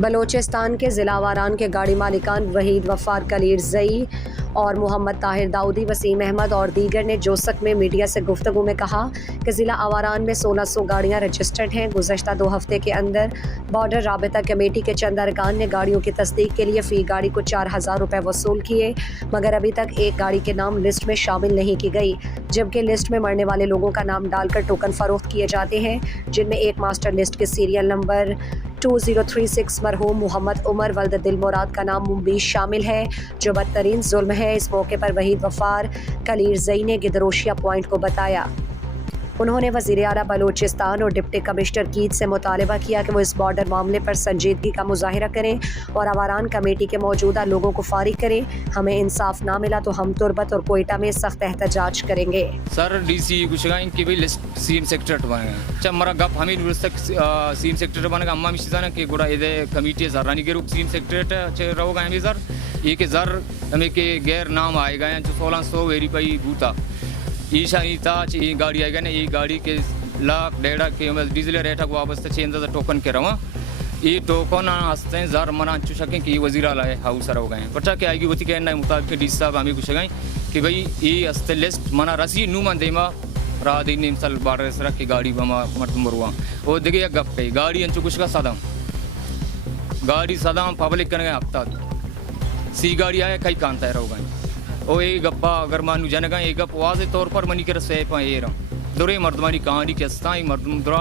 बलोचिस्तान के ज़िला वारान के गाड़ी मालिकान वहीद वफ़ार कलीर ज़ई और मोहम्मद ताहिर दाऊदी, वसीम अहमद और दीगर ने जोसक में मीडिया से गुफ्तगू में कहा कि ज़िला आवारान में 1600 गाड़ियाँ रजिस्टर्ड हैं। गुज़श्ता 2 हफ्ते के अंदर बॉर्डर राबता कमेटी के चंद अरकान ने गाड़ियों की तस्दीक के लिए फ़ी गाड़ी को 4000 रुपये वसूल किए, मगर अभी तक एक गाड़ी के नाम लिस्ट में शामिल नहीं की गई, जबकि लिस्ट में मरने वाले लोगों का नाम डालकर टोकन फ़रोख्त किए जाते हैं, जिनमें एक मास्टर लिस्ट के सीरियल नंबर 2036 मरहूम मोहम्मद उमर वल्द दिलमुराद का नाम मुंबई शामिल है, जो बदतरीन जुल्म है। इस मौके पर वहीद वफ़ार कलीर ज़ई ने गिदरोशिया पॉइंट को बताया। उन्होंने वज़ीर आला बलोचिस्तान और डिप्टी कमिश्नर कीद से मुतालबा किया कि वो इस बॉर्डर मामले पर संजीदगी का मुजाहिरा करें और आवारान कमेटी के मौजूदा लोगों को फारिग करें। हमें इंसाफ ना मिला तो हम तुरबत और कोयटा में सख्त एहतजाज करेंगे। सर डीसी गुशगाइन की भी लिस्ट सीम सेक्टर बने जब मरा गप हमें सीम सेक्टर बने अम्मा मिशाना के गुड़ा इधे कमेटी जरानी के रूप सीम सेक्टर रहोगा हमें सर ये के जर हमें के गैर नाम आएगा जो 1600 वेरीफाई बूता ईशा ईता ये गाड़ी आएगा ना ये गाड़ी के लाख डेढ़ के डीजल रेट को वापस चेंज टोकन के रवा ये टोकन हंसते हैं जार मना चु सकें कि वजीरा लाए हाउस हो गए बच्चा क्या आएगी वती कहना है मुताबिक डी साहब हमें कुछ गए कि भाई ये हंसते लिस्ट मना रसी नू मन देमा राधी ने मिसल बार रख की गाड़ी बमा मत मरुआ वो देखिए गप पे गाड़ी अंचु कुछ का सदम गाड़ी सदम पब्लिक करने हफ्ता सी गाड़ी आया कई कांता है रहोगा ओ ये गप्पा अगर मानू जनगा ये गप वाजे तौर पर मनी कर से ये रहा दुरे मर्दमानी कहानी के स्थाई मर्दम दुरा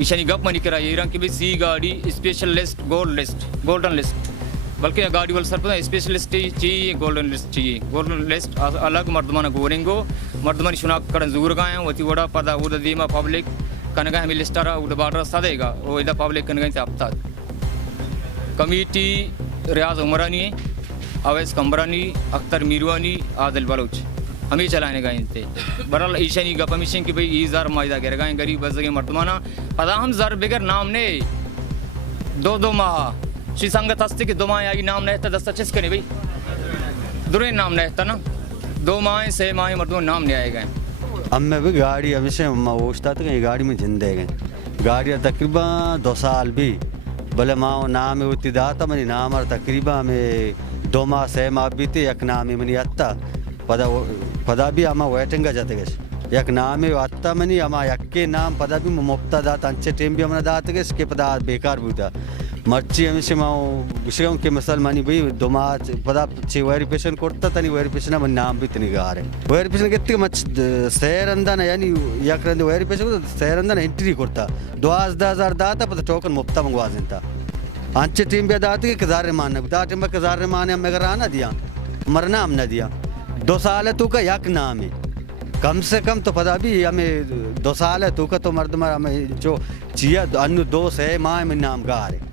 ईशानी गप मनी करा ये रहा कि भाई सी गाड़ी स्पेशल लिस्ट गोल्डन लिस्ट बल्कि गाड़ी वाले सर पर स्पेशल लिस्ट चाहिए गोल्डन लिस्ट चाहिए गोल्डन लिस्ट अलग मर्दमाना गोरेंगो मर्दमानी शुनाख्त कर जरूर गाए वती वड़ा पदा उद दीमा पब्लिक कनगा हमें लिस्ट आ उद बार्डर सदेगा वो इधर पब्लिक कनगा से हफ्ता कमेटी रियाज उमरानी अवैस कमरानी अख्तर मीरवानी आदिल बलोच हमें चलाने गए थे बरल ईशानी गप मिशन की भाई ई जार मायदा कर गए गरीब बजगे मर्दमाना पता हम जार बगैर नाम ने दो माह श्री संगत हस्ते के 2 माह आई नाम रहता 10 चेस करे भाई दुरे नाम रहता ना 2 माह 6 माह मर्दों नाम नहीं आए गए अब मैं भी गाड़ी हमेशा ओछता तो ये गाड़ी में जिंदे गए गाड़ियाँ तकरीबन 2 साल भी भले माँ नाम होती दाता मनी नाम और तकरीबन में 2 माह 6 माह बीते एक नाम मनी अत्ता पदा भी अमा वेटिंग जाते गए एक नाम अत्ता मनी अमा यक्के नाम पदा भी मुफ्ता दात अंचे टेम भी हमने दात गए इसके पदा बेकार बूता मर्ची हमेशा माँ विषयों के मसल मानी भाई 2 माह पदा चे वेरिफिकेशन करता तनी वेरिफिकेशन मन नाम भी तनी गा रहे वेरिफिकेशन कितने मच शहर अंदर यानी यक रंदे वेरिफिकेशन शहर अंदर एंट्री करता 2000 दाता पता टोकन मुफ्ता मंगवा देता अंचे टीम भी दाते के कजार मान दा टीम में कजार मान हम अगर आना दिया मरना हम न दिया 2 साल है तू का यक नाम है कम से कम तो पता भी हमें 2 साल है तू का तो मर्द हमें जो चिया अन्य 2 6 माह में नाम गा रहे